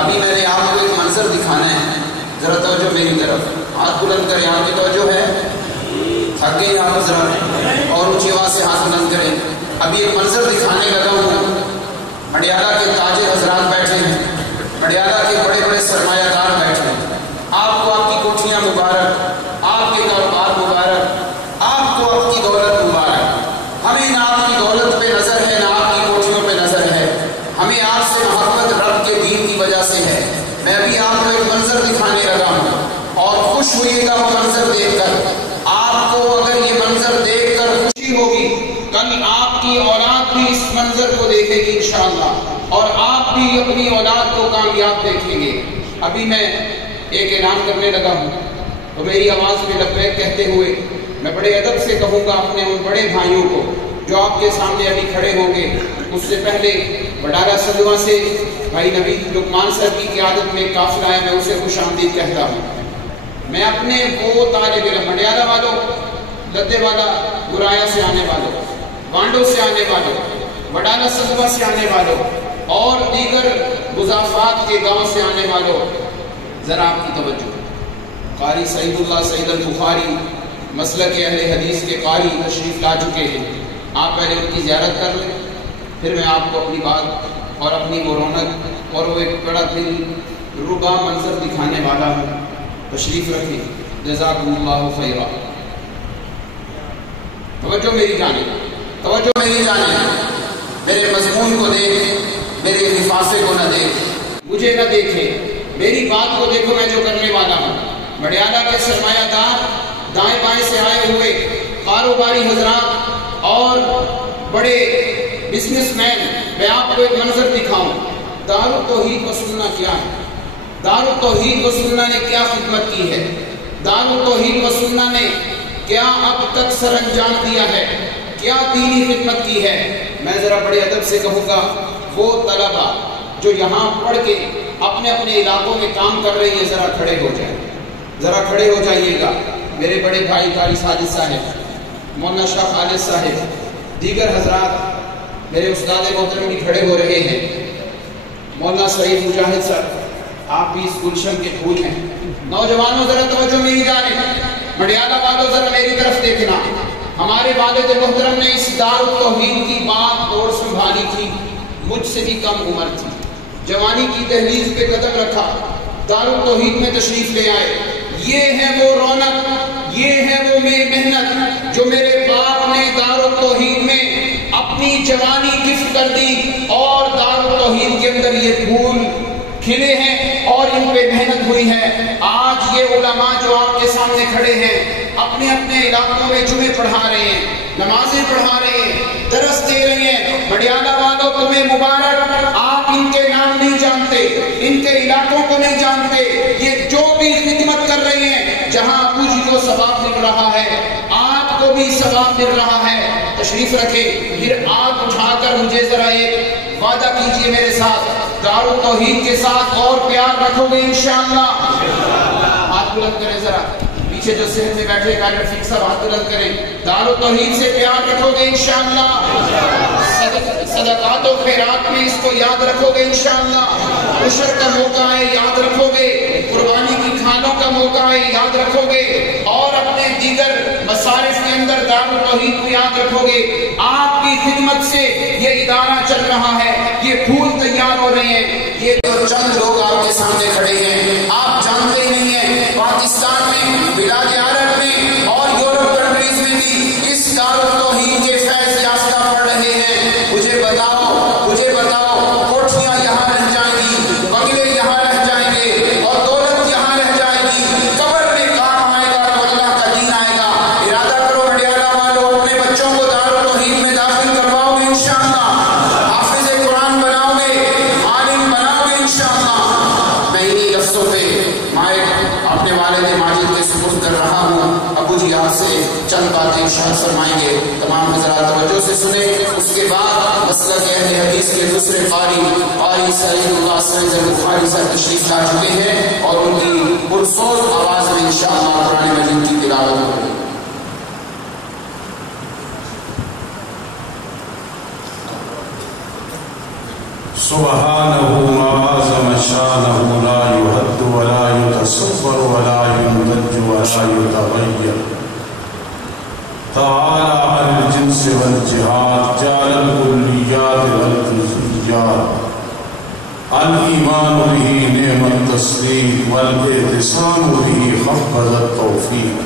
ابھی میں نے آپ کو ایک منظر دکھانا ہے، ذرا توجہ میری طرف، ہاتھ بلند کریں، آپ کی توجہ ہے، تھک گئے آپ حضرات، اور اونچی آواز سے ہاتھ بلند کریں۔ ابھی ایک منظر دکھانے لگا ہوں، مڈیالہ کے تاجر حضرات بیٹھے ہیں، مڈیالہ کے بڑے بڑے سرمایہ دار بیٹھے ہیں، آپ کو آپ کی کوٹھیاں مبارک، آپ کے کاروبار مبارک، آپ کو آپ کی دولت مبارک۔ ہمیں نہ آپ کی دولت پہ نظر ہے، نہ آپ کی کوٹھیوں پہ نظر ہے، ہمیں آپ سے محبت رب کے دین کی وجہ سے ہے۔ میں ابھی آپ کو ایک منظر دکھانے لگا ہوں، اور خوش ہوئیے گا وہ منظر دیکھ کر۔ آپ کو اگر یہ منظر دیکھ کر خوشی ہوگی، کل آپ کی اولاد بھی اس منظر کو دیکھے گی انشاءاللہ، اور آپ بھی اپنی اولاد کو کامیاب دیکھیں گے۔ ابھی میں ایک اعلان کرنے لگا ہوں، تو میری آواز میں لبیک کہتے ہوئے میں بڑے ادب سے کہوں گا اپنے ان بڑے بھائیوں کو جو آپ کے سامنے ابھی کھڑے ہوں گے۔ اس سے پہلے وڈالہ سندوا سے بھائی نوید لقمان صاحب کی قیادت میں قافلہ ہے، میں اسے خوش آمدید کہتا ہوں۔ میں اپنے وہ طالب علم، مڈیالہ والوں، لدے والا گرایا سے آنے والوں، وانڈو سے آنے والوں، وڈالہ سندوا سے آنے والوں، اور دیگر مضافات کے گاؤں سے آنے والوں، ذرا آپ کی توجہ۔ قاری سعید اللہ سعید البخاری مسلک اہل حدیث کے قاری تشریف لا چکے ہیں، آپ پہلے ان کی زیارت کر لیں، پھر میں آپ کو اپنی بات اور اپنی وہ رونق اور وہ ایک بڑا دل ربا منظر دکھانے والا ہوں۔ تشریف رکھیں، جزاکم اللہ خیرا۔ توجہ میری جانب، توجہ میری جانب، میرے مضمون کو دیکھ، میرے لفافے کو نہ دیکھ، مجھے نہ دیکھے، میری بات کو دیکھو میں جو کرنے والا ہوں۔ مڈیالہ کے سرمایہ دار، دائیں بائیں سے آئے ہوئے کاروباری حضرات اور بڑے بزنس مین، میں آپ کو ایک منظر دکھاؤں۔ دار التوحید و سنہ کیا ہے؟ دار التوحید و سنہ نے کیا خدمت کی ہے؟ دار التوحید و سنہ نے کیا اب تک سر انجام دیا ہے؟ کیا دینی خدمت کی ہے؟ میں ذرا بڑے ادب سے کہوں گا، وہ طلبہ جو یہاں پڑھ کے اپنے اپنے علاقوں میں کام کر رہی ہیں، ذرا کھڑے ہو جائیں، ذرا کھڑے ہو جائیے گا۔ میرے بڑے بھائی قاری ساجد صاحب، مولانا شاہ خالد صاحب، دیگر حضرات، میرے استاد محترم بھی کھڑے ہو رہے ہیں۔ مولانا سعید مجاہد صاحب، آپ بھی اس گلشن کے پھول ہیں۔ نوجوانوں ذرا توجہ میری جانب، مڈیالہ والوں ذرا میری طرف دیکھنا۔ ہمارے والد محترم نے اس دار التوحید کی بات توڑ سنبھالی تھی، مجھ سے بھی کم عمر تھی، جوانی کی دہلیز پہ قدم رکھا، دار التوحید میں تشریف لے آئے۔ یہ ہے وہ رونق، یہ ہے وہ میری محنت جو میرے باپ نے دار التوحید میں اپنی جوانی گفٹ کر دی، اور دار التوحید کے اندر یہ پھول کھلے ہیں اور ان پہ محنت ہوئی ہے۔ آج یہ علماء جو آپ کے سامنے کھڑے ہیں، اپنے اپنے علاقوں میں جمعے پڑھا رہے ہیں، نمازیں پڑھا رہے ہیں، درس دے رہے ہیں۔ مڈیالہ والوں تمہیں مبارک، آپ ان کے نام نہیں جانتے، ان کے علاقوں کو نہیں جانتے، یہ جو بھی خدمت کر رہے ہیں، جہاں ابو جی کو ثواب مل رہا ہے، آپ کو بھی ثواب مل رہا ہے۔ تشریف رکھیں، پھر آپ اٹھا کر مجھے ذرا ایک وعدہ کیجئے میرے ساتھ، دار التوحید کے ساتھ اور پیار رکھو گے انشاءاللہ؟ ہاتھ بلند کریں ذرا، پیچھے جو صحن میں بیٹھے کارڈ رفیق صاحب ہاتھ بلند کریں۔ دار التوحید سے پیار رکھو گے انشاءاللہ؟ صدقات و خیرات میں اس کو یاد رکھو گے انشاءاللہ؟ عشر کا موقع ہے، یاد رکھو گے؟ قربانی کی کھانوں کا موقع ہے، یاد رکھو گے؟ اور اپنے دیگر مصارف کے اندر دار التوحید کو یاد رکھو گے؟ آپ کی خدمت سے یہ ادارہ چل رہا ہے، یہ پھول تیار ہو رہے ہیں۔ یہ جو چند لوگ آپ کے سامنے کھڑے ہیں، آپ جانتے ہی نہیں ہیں، پاکستان میں، بلاد عرب میں اور یورپ کنٹریز میں بھی اس دار التوحید کے فیض یافتہ پڑھ رہے ہیں۔ مجھے بتاؤ، کوٹھیاں یہاں رہ جائیں گی، بنگلے یہاں رہ جائیں گے، اور دولت یہاں رہ جائے گی، قبر میں کام آئے گا تو اللہ کا دین آئے گا۔ ارادہ کرو مڈیالہ والوں، اپنے بچوں کو دار التوحید میں داخل کرواؤ گے انشاءاللہ؟ حافظ قرآن بناؤ گے، عالم بناؤ گے انشاءاللہ؟ میں انہی لفظوں پہ مائک اپنے والد ماجد کے سپرد کر رہا ہوں۔ ابو جی آپ سے چند باتیں ارشاد فرمائیں گے، تمام حضرات توجہ سے سنیں۔ اس کے بعد مسلک اہل حدیث کے دوسرے قاری سعید اللہ سعید البخاری صاحب تشریف لا چکے ہیں، اور ان کی پرسوز آواز میں انشاءاللہ قرآن مجید کی تلاوت ہوگی۔ سبحانہ ما عظم شانہ والجهاد جعل الكليات والجزئيات الإيمان به نعم التسليم والاعتصام به خفض التوفيق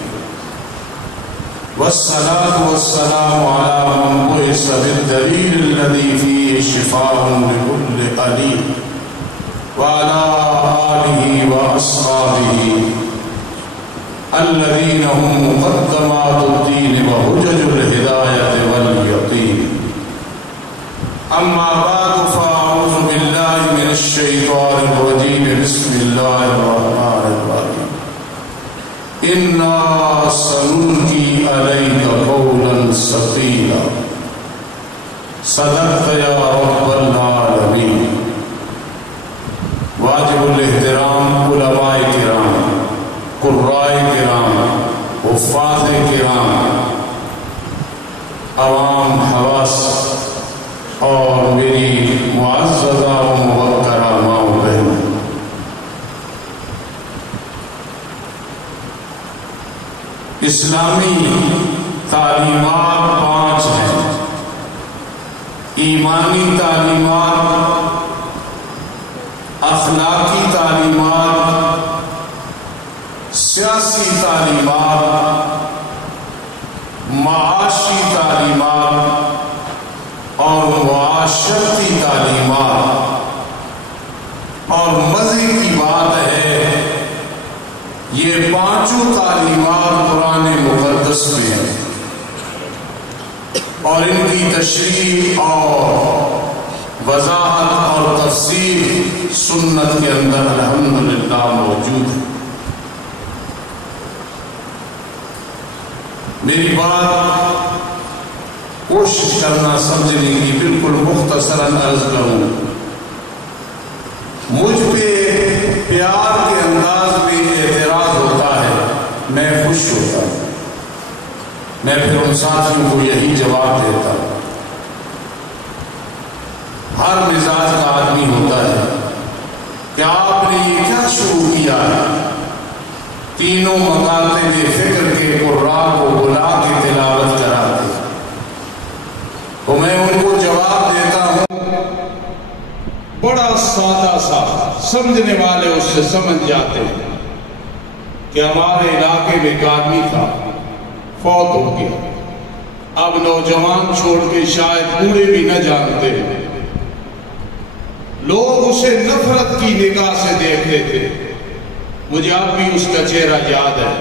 والصلاة والسلام على من بعث بالدليل الذي فيه شفاء لكل أليم وعلى آله وأصحابه الذين هم مقدمات الدين وحجج الهداية واليقين. أما بعد فأعوذ بالله من الشيطان الرجيم. بسم الله الرحمن الرحيم. إنا سنلقي عليك قولا ثقيلا. صدقت يا رب العالمين. واجب الاحترام علماء کرام، قراء کرام، حفاظ کرام، عوام حواس اور میری معززہ و موقرہ ماں و بہن، اسلامی تعلیمات 5 ہیں: ایمانی تعلیمات، اخلاقی تعلیمات، سیاسی تعلیمات، معاشی تعلیمات اور معاشرتی تعلیمات. اور مزے کی بات ہے یہ 5 تعلیمات قرآن مقدس میں ہیں اور ان کی تشریح اور وضاحت اور تفسیر سنت کے اندر الحمدللہ موجود ہے. میری بات کوشش کرنا سمجھنے کی بالکل مختصراً عرض کروں. مجھ پہ پیار کے انداز میں اعتراض ہوتا ہے، میں خوش ہوتا ہوں. میں پھر ان ساتھیوں کو یہی جواب دیتا ہوں. ہر مزاج کا آدمی ہوتا ہے کہ آپ نے یہ کیا شروع کیا ہے؟ تینوں مکاتب فکر کے قراء کو بلا کے تلاوت کراتے. تو میں ان کو جواب دیتا ہوں بڑا سادہ سا، سمجھنے والے اس سے سمجھ جاتے ہیں کہ ہمارے علاقے میں ایک آدمی تھا، فوت ہو گیا. اب نوجوان چھوڑ کے شاید بوڑھے بھی نہ جانتے، لوگ اسے نفرت کی نگاہ سے دیکھتے تھے. مجھے اب بھی اس کا چہرہ یاد ہے،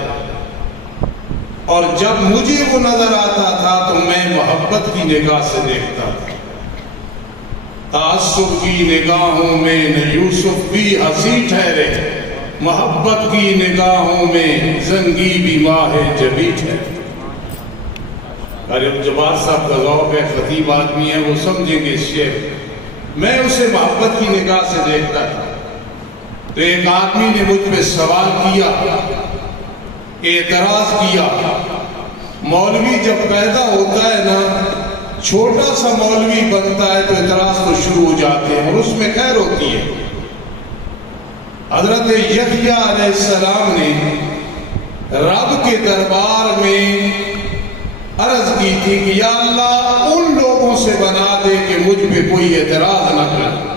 اور جب مجھے وہ نظر آتا تھا تو میں محبت کی نگاہ سے دیکھتا تھا. تعصب کی نگاہوں میں نہ یوسف بھی ہنسی ٹھہرے، محبت کی نگاہوں میں زنگی بھی ماہ جبی ٹھہرے. غریب جبار صاحب کا ذوق ہے، خطیب آدمی ہے، وہ سمجھیں گے اس شعر. میں اسے محبت کی نگاہ سے دیکھتا تھا. تو ایک آدمی نے مجھ پہ سوال کیا، اعتراض کیا. مولوی جب پیدا ہوتا ہے نا، چھوٹا سا مولوی بنتا ہے تو اعتراض تو شروع ہو جاتے ہیں اور اس میں خیر ہوتی ہے. حضرت یحییٰ علیہ السلام نے رب کے دربار میں عرض کی تھی کہ یا اللہ ان لوگوں سے بنا دے کہ مجھ پہ کوئی اعتراض نہ کرے،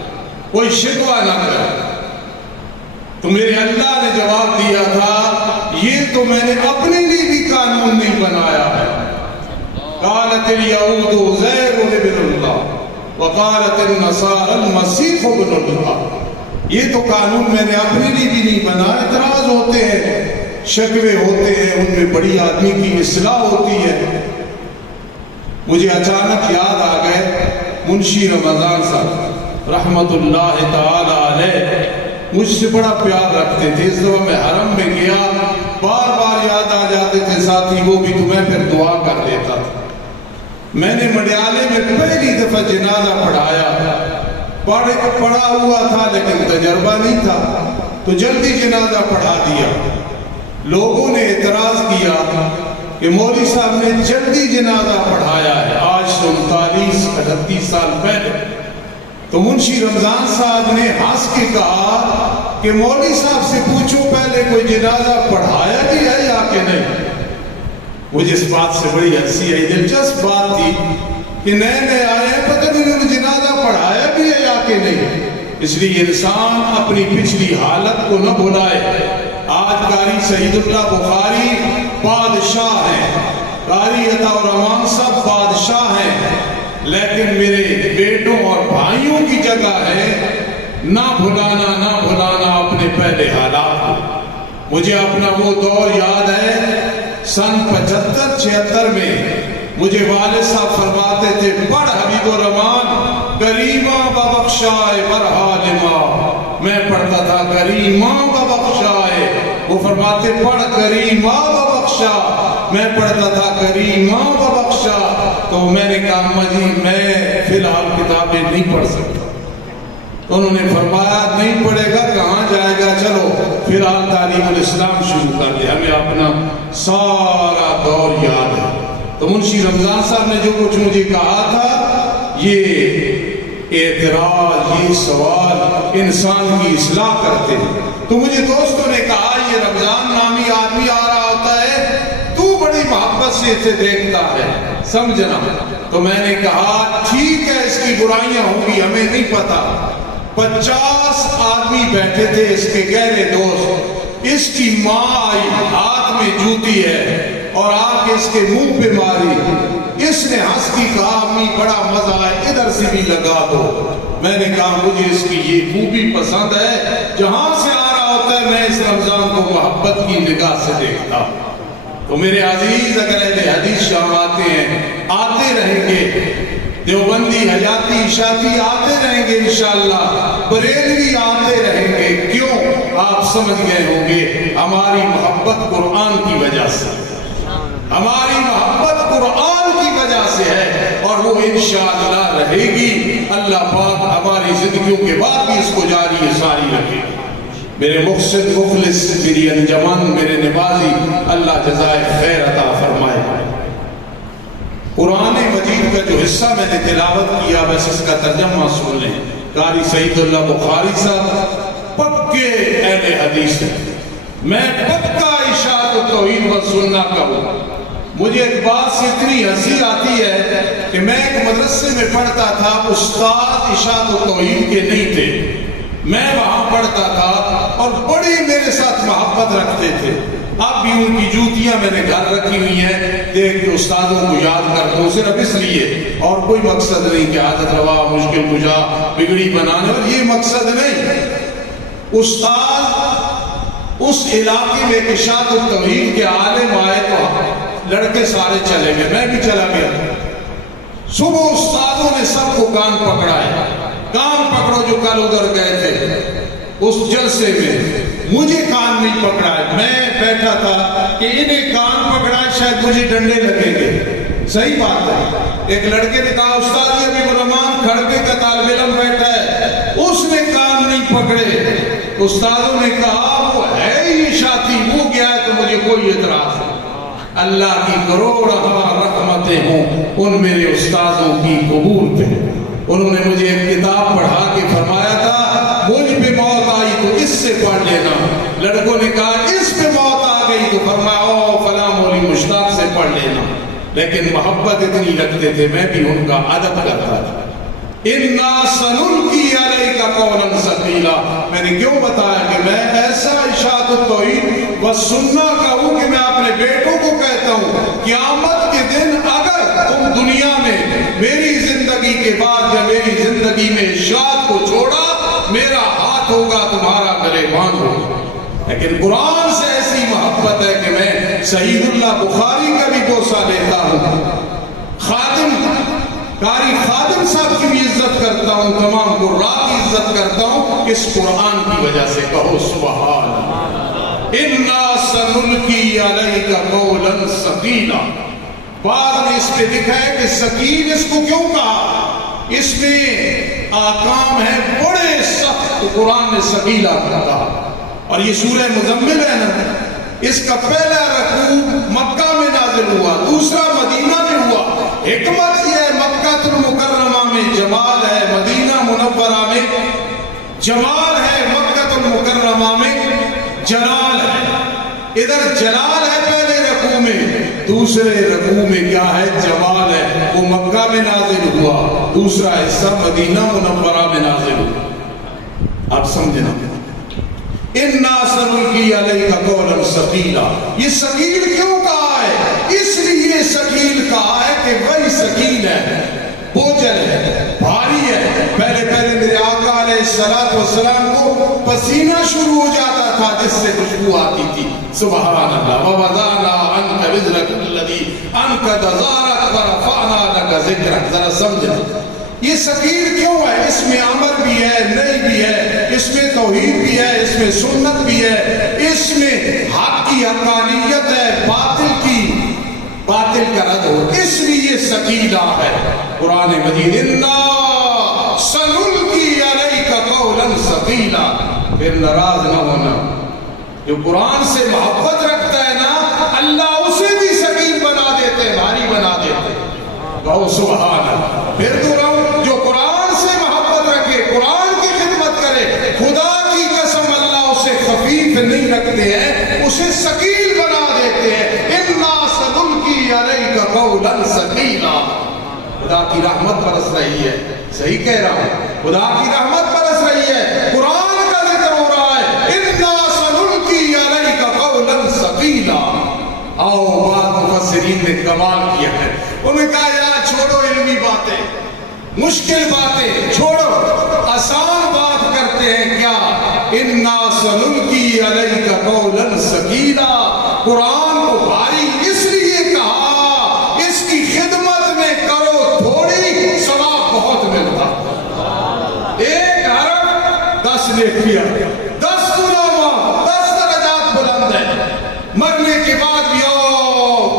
کوئی شکوہ نہ کرے. تو میرے اللہ نے جواب دیا تھا یہ تو میں نے اپنے لیے بھی قانون نہیں بنایا ہے. قالت الیہود عزیر ابن اللہ وقالت النصارى المسیح ابن اللہ. یہ تو قانون میں نے اپنے لیے بھی نہیں بنایا. اعتراض ہوتے ہیں، شکوے ہوتے ہیں، ان میں بڑی آدمی کی اصلاح ہوتی ہے. مجھے اچانک یاد آ گئے منشی رمضان صاحب رحمت اللہ تعالی علیہ مجھ سے بڑا پیار رکھتے تھے. اس دفعہ میں حرم میں گیا، بار بار یاد آ جاتے تھے ساتھی، وہ بھی تو میں پھر دعا کر دیتا تھا. میں نے مڈیالے میں پہلی دفعہ جنازہ پڑھایا، پڑھا ہوا تھا لیکن تجربہ نہیں تھا، تو جلدی جنازہ پڑھا دیا. لوگوں نے اعتراض کیا کہ مولوی صاحب نے جلدی جنازہ پڑھایا ہے، آج سے 39-38 سال پہلے. تو منشی رمضان صاحب نے ہنس کے کہا کہ مولوی صاحب سے پوچھو پہلے کوئی جنازہ پڑھایا بھی ہے یا کہ نہیں. مجھے اس بات سے بڑی ہنسی آئی. دلچسپ بات تھی کہ نئے نئے آئے ہیں، پتہ نہیں انہوں نے جنازہ پڑھایا بھی ہے یا کہ نہیں۔ اس لیے انسان اپنی پچھلی حالت کو نہ بھلائے۔ آج قاری سعید اللہ بخاری بادشاہ ہیں، قاری عطا الرحمان صاحب بادشاہ ہیں، لیکن میرے بیٹوں اور بھائیوں کی جگہ ہے نہ بھلانا اپنے پہلے حالات کو۔ مجھے اپنا وہ دور یاد ہے، سن 75-76 میں مجھے والد صاحب فرماتے تھے، پڑھ حبیب الرحمان کریمہ ببخشائے برحالما۔ میں پڑھتا تھا کریمہ ببخشائے، وہ فرماتے پڑھ کریمہ ببخشا، میں پڑھتا تھا کریمہ ببخشا۔ تو میں نے کہا مجید میں فی الحال کتابیں نہیں پڑھ سکتا۔ انہوں نے فرمایا نہیں پڑھے گا کہاں جائے گا، چلو فی الحال تعلیم الاسلام شروع کر دیا۔ ہمیں اپنا سارا دور یاد ہے۔ تو منشی رمضان صاحب نے جو کچھ مجھے کہا تھا، یہ اعتراض، یہ سوال انسان کی اصلاح کرتے ہیں۔ تو مجھے دوستوں نے کہا یہ رمضان نامی آدمی آ رہا ہوتا ہے، تو بڑی محبت سے اسے دیکھتا ہے، سمجھنا۔ تو میں نے کہا ٹھیک ہے، اس کی برائیاں ہوں گی، ہمیں نہیں پتا۔ 50 آدمی بیٹھے تھے اس کے گہرے دوست۔ اس کی ماں آئی، ہاتھ میں جوتی ہے اور آ کے اس کے منہ پہ ماری۔ اس نے ہنس کی کہا امی بڑا مزہ ہے، ادھر سے بھی لگا دو۔ میں نے کہا مجھے اس کی یہ خوبی پسند ہے، جہاں سے آ رہا ہوتا ہے میں اس رمضان کو محبت کی نگاہ سے دیکھتا ہوں۔ تو میرے عزیز اگر اہل حدیث شام آتے ہیں، آتے رہیں گے، دیوبندی حجاتی اشاعتی آتے رہیں گے انشاءاللہ، بریلوی آتے رہیں گے۔ کیوں؟ آپ سمجھ گئے ہوں گے ہماری محبت قرآن کی وجہ سے، ہماری محبت قرآن کی وجہ سے ہے، اور وہ انشاءاللہ رہے گی۔ اللہ پاک ہماری زندگیوں کے بعد بھی اس کو جاری ساری رکھے گی۔ میرے مقصد مخلص، میری انجمن، میرے نوازی، اللہ جزائے خیر عطا فرمائے۔ قرآن مجید کا جو حصہ میں نے تلاوت کیا، بس اس کا ترجمہ سن لیں۔ قاری سعید اللہ بخاری صاحب پکے اہل حدیث ہیں، میں پکا اشاعت التوحید و سنہ کا ہوں۔ مجھے ایک بات سے اتنی ہنسی آتی ہے کہ میں ایک مدرسے میں پڑھتا تھا، استاد اشاعت التوحید کے نہیں تھے، میں وہاں پڑھتا تھا اور بڑی میرے ساتھ محبت رکھتے تھے۔ اب بھی ان کی جوتیاں میں نے گھر رکھی ہوئی ہیں، دیکھ کے استادوں کو یاد کرتا ہوں، صرف اس لیے، اور کوئی مقصد نہیں کہ عادت روا مشکل کشا بگڑی بنانے، اور یہ مقصد نہیں۔ استاد اس علاقے میں اشاعت التوحید کے عالم آئے تو لڑکے سارے چلے گئے، میں بھی چلا گیا۔ صبح استادوں نے سب کو کان پکڑایا، کان پکڑو جو کل ادھر گئے تھے اس جلسے میں، مجھے کان نہیں پکڑائے۔ میں بیٹھا تھا کہ انہیں کان پکڑائے شاید مجھے ڈنڈے لگیں گے، صحیح بات ہے۔ ایک لڑکے نے کہا استاد یہ حبیب الرحمان کھڑکے کا طالب علم بیٹھا ہے، اس نے کان نہیں پکڑے۔ استادوں نے کہا وہ ہے ہی شاطی، وہ گیا ہے تو مجھے کوئی اعتراض نہیں۔ اللہ کی کروڑ رحمتیں ہوں ان میرے استادوں کی قبول پہ۔ انہوں نے مجھے ایک کتاب پڑھا کے فرمایا تھا مجھ پہ موت آئی تو اس سے پڑھ لینا۔ لڑکوں نے کہا اس پہ موت آ گئی تو فرمایا او فلاں مولی مشتاق سے پڑھ لینا۔ لیکن محبت اتنی رکھتے تھے، میں بھی ان کا ادب کرتا تھا۔ اِنَّا سَنُلْقِي عَلَيْكَ قَوْلًا ثَقِيلًا، میں نے کیوں بتایا کہ میں ایسا اشاعت التوحید و سنہ کا ہوں کہ میں اپنے بیٹوں کو کہتا ہوں قیامت کے دن اگر تم دنیا میں میری زندگی کے بعد یا میری زندگی میں اشاعت کو چھوڑا، میرا ہاتھ ہوگا تمہارا گریبان ہوگا۔ لیکن قرآن سے ایسی محبت ہے کہ میں سعید اللہ بخاری کا بھی بوسہ لیتا ہوں، قاری خادم صاحب کی بھی عزت کرتا ہوں، تمام قراء کی عزت کرتا ہوں، اس قرآن کی وجہ سے۔ کہو سبحان اللہ۔ اِنَّا سَنُلْقِي عَلَيْكَ قَوْلًا ثَقِيلًا، بعد میں اس پہ لکھا ہے کہ ثقیل اس کو کیوں کہا، اس میں آکام ہے بڑے سخت، قرآن نے ثقیلہ کہا۔ اور یہ سورہ مزمل ہے نا، اس کا پہلا رکوع مکہ میں نازل ہوا، دوسرا مدینہ میں ہوا۔ حکمت یہ ہے مکہ المکرمہ میں جمال ہے، مدینہ منورہ میں جمال ہے، مکہ المکرمہ میں جلال ہے۔ ادھر جلال ہے پہلے رکوع میں، دوسرے رکوع میں کیا ہے؟ جمال ہے، وہ مکہ میں نازل ہوا، دوسرا حصہ مدینہ منورہ میں نازل ہوا۔ آپ سمجھنا، اِنَّا سَنُلْقِي عَلَيْكَ قَوْلًا ثَقِيلًا، یہ ثقیل کیوں کہا ہے؟ اس لیے ثقیل کہا ہے کہ وہی ثقیل ہے، بوجھل ہے، بھاری ہے۔ پہلے میرے آقا علیہ السلام کو پسینہ شروع ہو جاتا تھا جس سے خوشبو آتی تھی۔ سبحان اللہ۔ وَوَضَعْنَا عَنْكَ وِزْرَكَ الَّذِي أَنقَضَ ظَهْرَكَ وَرَفَعْنَا لَكَ ذِكْرَكَ۔ ذرا سمجھنا یہ ثقیل کیوں ہے؟ اس میں امر بھی ہے، نہی بھی ہے، اس میں توحید بھی ہے، اس میں سنت بھی ہے، اس میں حق کی حقانیت ہے، باطل کی باطل کا رد ہو، اس لیے ثقیلہ ہے قرآن مجید۔ اِنَّا سَنُلْقِي عَلَيْكَ قَوْلًا ثَقِيلًا۔ پھر ناراض نہ ہونا، جو قرآن سے محبت رکھتا ہے نا، اللہ اسے بھی ثقیل بنا دیتے، بھاری بنا دیتے۔ کہو سبحان اللہ۔ پھر دہراؤں، جو قرآن سے محبت رکھے، قرآن کی خدمت کرے، خدا کی قسم اللہ اسے خفیف نہیں رکھتے ہیں، اسے ثقیل بنا دیتے ہیں۔ اِنَّا سَنُلْقِي عَلَيْكَ قَوْلًا ثَقِيلًا۔ خدا کی رحمت برس رہی ہے، صحیح کہہ رہا ہوں، خدا کی رحمت برس رہی ہے، قرآن کا ذکر ہو رہا ہے۔ اِنَّا سَنُلْقِي عَلَيْكَ قَوْلًا ثَقِيلًا۔ آؤ، بعض مفسرین نے کمال کیا ہے، انہوں نے کہا یار چھوڑو علمی باتیں، مشکل باتیں چھوڑو، آسان بات کرتے ہیں کیا؟ اِنَّا سَنُلْقِي عَلَيْكَ قَوْلًا ثَقِيلًا۔ قرآن کو بھاری اس لیے کہا، اس کی خدمت میں کرو تھوڑی، ثواب بہت ملتا۔ ایک حرف 10 نیکیاں، 10 گناہ، 10 درجات بلند ہیں، مرنے کے بعد بھی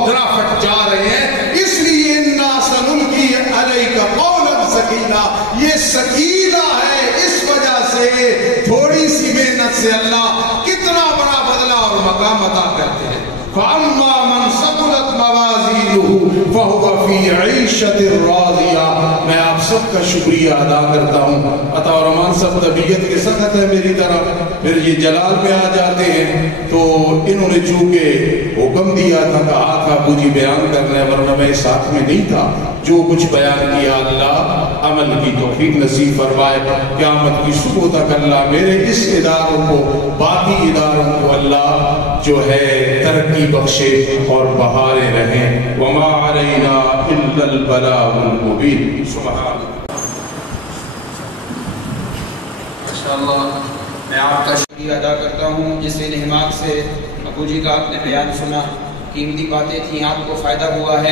ذرا پھٹ جا رہے ہیں۔ اس لیے اِنَّا سَنُلْقِي عَلَيْكَ قَوْلًا ثَقِيلًا، یہ ثقیلہ ہے، اس وجہ سے تھوڑی سی محنت سے اللہ کتنا بڑا بدلہ اور مقام عطا کرتے ہیں۔ فَأَمَّا مَنْ ثَقُلَتْ مَوَازِينُهُ فَهُوَ فِي عِيشَةٍ رَاضِيَةٍ۔ میں آپ سب کا شکریہ ادا کرتا ہوں، عطا اور امان صاحب طبیعت کے سخت ہے میری طرح، پھر یہ جلال میں آ جاتے ہیں تو انہوں نے چونکہ حکم دیا تھا، کہا تھا ابو جی بیان کرنا ہے، ورنہ میں ساتھ میں نہیں تھا، جو کچھ بیان کیا اللہ عمل کی توفیق نصیب فرمائے۔ قیامت کی صبح تک اللہ میرے اس اداروں کو، باقی اداروں کو اللہ جو ہے ترقی بخشے اور بہارے رہیں۔ وما علینا الا البلاغ المبین۔ سبحان اللہ۔ ماشاءاللہ، میں آپ کا شکریہ ادا کرتا ہوں، جس انہماک سے ابو جی کا آپ نے بیان سنا، قیمتی باتیں تھیں، آپ کو فائدہ ہوا ہے۔